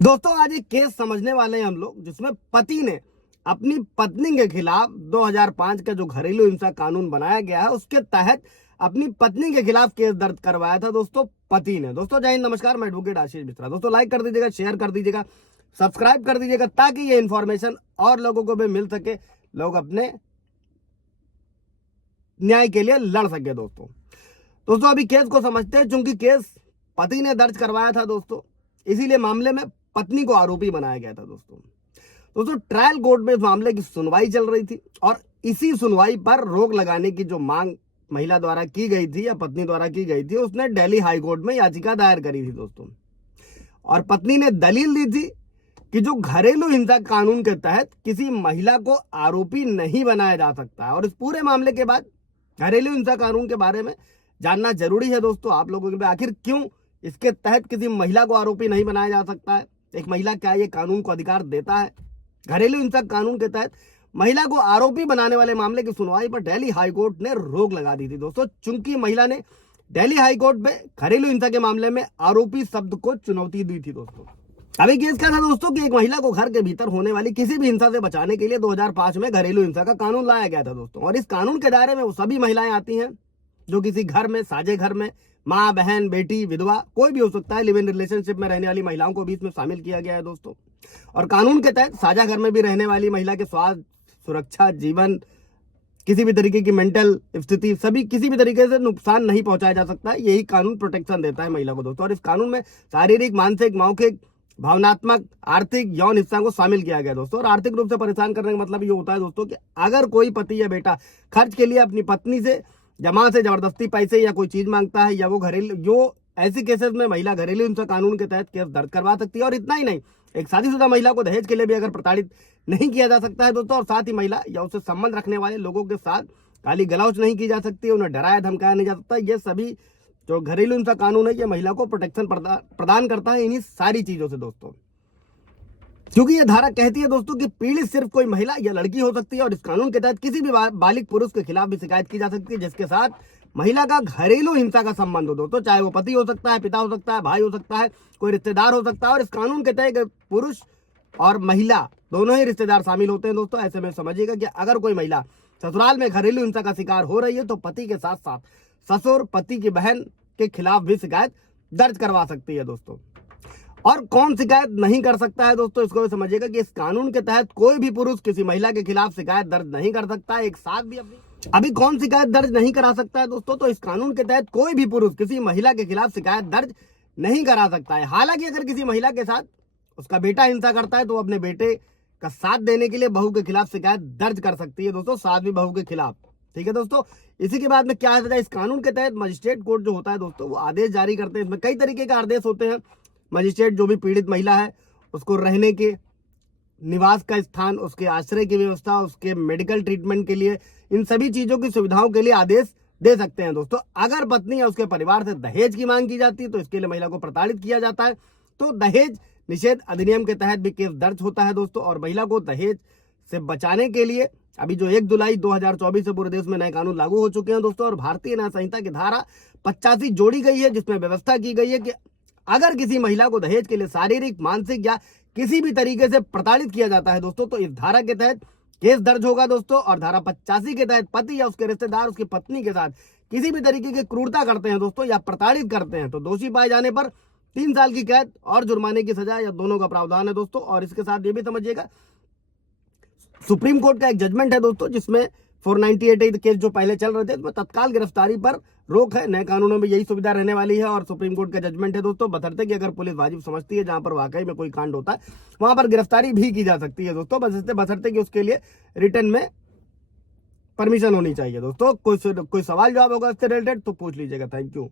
दोस्तों आज एक केस समझने वाले हैं हम लोग, जिसमें पति ने अपनी पत्नी के खिलाफ 2005 का जो घरेलू हिंसा कानून बनाया गया है उसके तहत अपनी पत्नी के खिलाफ केस दर्ज करवाया था। दोस्तों पति ने। दोस्तों जय हिंद, नमस्कार, मैं एडवोकेट आशीष मिश्रा। दोस्तों लाइक कर दीजिएगा, शेयर कर दीजिएगा, सब्सक्राइब कर दीजिएगा ताकि ये इन्फॉर्मेशन और लोगों को भी मिल सके, लोग अपने न्याय के लिए लड़ सके। दोस्तों अभी केस को समझते हैं। चूंकि केस पति ने दर्ज करवाया था दोस्तों, इसीलिए मामले में पत्नी को आरोपी बनाया गया था। दोस्तों ट्रायल कोर्ट में इस मामले की सुनवाई चल रही थी और इसी सुनवाई पर रोक लगाने की जो मांग महिला द्वारा की गई थी या पत्नी द्वारा की गई थी, उसने दिल्ली हाई कोर्ट में याचिका दायर करी थी दोस्तों। और पत्नी ने दलील दी थी कि जो घरेलू हिंसा कानून के तहत किसी महिला को आरोपी नहीं बनाया जा सकता है। और इस पूरे मामले के बाद घरेलू हिंसा कानून के बारे में जानना जरूरी है दोस्तों आप लोगों के लिए। आखिर क्यों इसके तहत किसी महिला को आरोपी नहीं बनाया जा सकता है? एक महिला क्या ये कानून को अधिकार देता है? घरेलू हिंसा कानून के तहत महिला को आरोपी बनाने वाले मामले की सुनवाई पर दिल्ली हाई कोर्ट ने रोक लगा दी थी दोस्तों। चूंकि महिला ने दिल्ली हाई कोर्ट में घरेलू हिंसा के मामले में आरोपी शब्द को चुनौती दी थी दोस्तों। अभी केस क्या था दोस्तों कि एक महिला को घर के भीतर होने वाली किसी भी हिंसा से बचाने के लिए 2005 में घरेलू हिंसा का कानून लाया गया था दोस्तों। और इस कानून के दायरे में वो सभी महिलाएं आती हैं जो किसी घर में, साझे घर में, माँ, बहन, बेटी, विधवा, कोई भी हो सकता है, लिव इन रिलेशनशिप में रहने वाली महिलाओं को भी इसमें शामिल किया गया है दोस्तों। और कानून के तहत साझा घर में भी रहने वाली महिला के स्वास्थ्य, सुरक्षा, जीवन, किसी भी तरीके की मेंटल स्थिति, सभी किसी भी तरीके से नुकसान नहीं पहुंचाया जा सकता है। यही कानून प्रोटेक्शन देता है महिला को दोस्तों। और इस कानून में शारीरिक, मानसिक, मौखिक, भावनात्मक, आर्थिक, यौन हिस्सा को शामिल किया गया दोस्तों। और आर्थिक रूप से परेशान करने का मतलब ये होता है दोस्तों कि अगर कोई पति या बेटा खर्च के लिए अपनी पत्नी से जमा से जबरदस्ती पैसे या कोई चीज मांगता है, या वो घरेलू, जो ऐसी केसेस में महिला घरेलू हिंसा कानून के तहत केस दर्ज करवा सकती है। और इतना ही नहीं, एक शादीशुदा महिला को दहेज के लिए भी अगर प्रताड़ित नहीं किया जा सकता है दोस्तों, और साथ ही महिला या उससे संबंध रखने वाले लोगों के साथ गाली गलौज नहीं की जा सकती, उन्हें डराया धमकाया नहीं जा सकता। ये सभी जो घरेलू हिंसा कानून है ये महिला को प्रोटेक्शन प्रदान करता है इन्हीं सारी चीजों से दोस्तों। क्योंकि ये धारा कहती है दोस्तों कि पीड़ित सिर्फ कोई महिला या लड़की हो सकती है। और इस कानून के तहत किसी भी बालिग पुरुष के खिलाफ भी शिकायत की जा सकती है जिसके साथ महिला का घरेलू हिंसा का संबंध हो दोस्तों। चाहे वो पति हो सकता है, पिता हो सकता है, भाई हो सकता है, कोई रिश्तेदार हो सकता है। और इस कानून के तहत पुरुष और महिला दोनों ही रिश्तेदार शामिल होते हैं दोस्तों। ऐसे में समझिएगा कि अगर कोई महिला ससुराल में घरेलू हिंसा का शिकार हो रही है तो पति के साथ साथ ससुर, पति की बहन के खिलाफ भी शिकायत दर्ज करवा सकती है दोस्तों। और कौन शिकायत नहीं कर सकता है दोस्तों, इसको भी समझिएगा कि इस कानून के तहत कोई भी पुरुष किसी महिला के खिलाफ शिकायत दर्ज नहीं कर सकता है। एक साथ भी अभी कौन शिकायत दर्ज नहीं करा सकता है दोस्तों, तो इस कानून के तहत कोई भी पुरुष किसी महिला के खिलाफ शिकायत दर्ज नहीं करा सकता है। हालांकि अगर किसी महिला के साथ उसका बेटा हिंसा करता है तो वो अपने बेटे का साथ देने के लिए बहू के खिलाफ शिकायत दर्ज कर सकती है दोस्तों, सातवीं बहू के खिलाफ। ठीक है दोस्तों। इसी के बाद में क्या है, इस कानून के तहत मजिस्ट्रेट कोर्ट जो होता है दोस्तों वो आदेश जारी करते हैं। इसमें कई तरीके के आदेश होते हैं। मजिस्ट्रेट जो भी पीड़ित महिला है उसको रहने के, निवास का स्थान, उसके आश्रय की व्यवस्था, उसके मेडिकल ट्रीटमेंट के लिए, इन सभी चीजों की सुविधाओं के लिए आदेश दे सकते हैं दोस्तों। अगर पत्नी या उसके परिवार से दहेज की मांग की जाती है तो इसके लिए महिला को प्रताड़ित किया जाता है, तो दहेज निषेध अधिनियम के तहत भी केस दर्ज होता है दोस्तों। और महिला को दहेज से बचाने के लिए अभी जो 1 जुलाई 2024 से पूरे देश में नए कानून लागू हो चुके हैं दोस्तों। और भारतीय न्याय संहिता की धारा 85 जोड़ी गई है जिसमें व्यवस्था की गई है कि अगर किसी महिला को दहेज के लिए शारीरिक, मानसिक या किसी भी तरीके से प्रताड़ित किया जाता है दोस्तों तो इस धारा के तहत केस दर्ज होगा दोस्तों। और धारा 85 के तहत पति या उसके रिश्तेदार उसकी पत्नी के साथ किसी भी तरीके की क्रूरता करते हैं दोस्तों या प्रताड़ित करते हैं तो दोषी पाए जाने पर 3 साल की कैद और जुर्माने की सजा या दोनों का प्रावधान है दोस्तों। और इसके साथ ये भी समझिएगा, सुप्रीम कोर्ट का एक जजमेंट है दोस्तों जिसमें 498 केस जो पहले चल रहे थे उसमें तत्काल गिरफ्तारी पर रोक है। नए कानूनों में यही सुविधा रहने वाली है। और सुप्रीम कोर्ट का जजमेंट है दोस्तों, बशर्ते कि अगर पुलिस वाजिब समझती है जहां पर वाकई में कोई कांड होता है वहां पर गिरफ्तारी भी की जा सकती है दोस्तों, बशर्ते कि उसके लिए रिटर्न में परमिशन होनी चाहिए दोस्तों। कोई सवाल जवाब होगा इससे रिलेटेड तो पूछ लीजिएगा। Thank you.